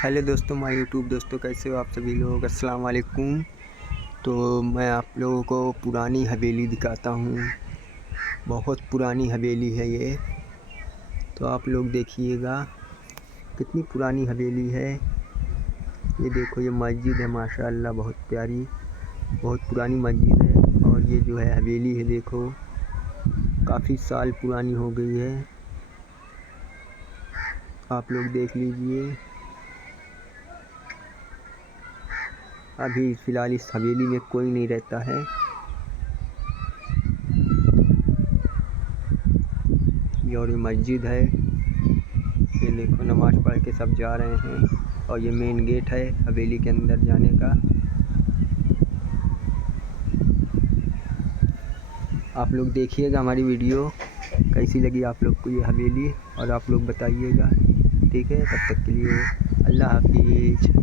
Hello दोस्तों, my YouTube दोस्तों, कैसे हो आप सभी लोग। अस्सलाम वालेकुम। तो मैं आप लोगों को पुरानी हवेली दिखाता हूँ। बहुत पुरानी हवेली है ये। तो आप लोग देखिएगा कितनी पुरानी हवेली है। ये देखो, ये मस्जिद है, माशाअल्लाह बहुत प्यारी, बहुत पुरानी मस्जिद है। और ये जो है हवेली है, देखो काफ़ी साल पुरानी हो गई है। आप लोग देख लीजिए। अभी फ़िलहाल इस हवेली में कोई नहीं रहता है। ये और ये मस्जिद है। ये देखो, नमाज़ पढ़ के सब जा रहे हैं। और ये मेन गेट है हवेली के अंदर जाने का। आप लोग देखिएगा हमारी वीडियो कैसी लगी आप लोग को ये हवेली, और आप लोग बताइएगा। ठीक है, तब तक के लिए अल्लाह हाफिज़।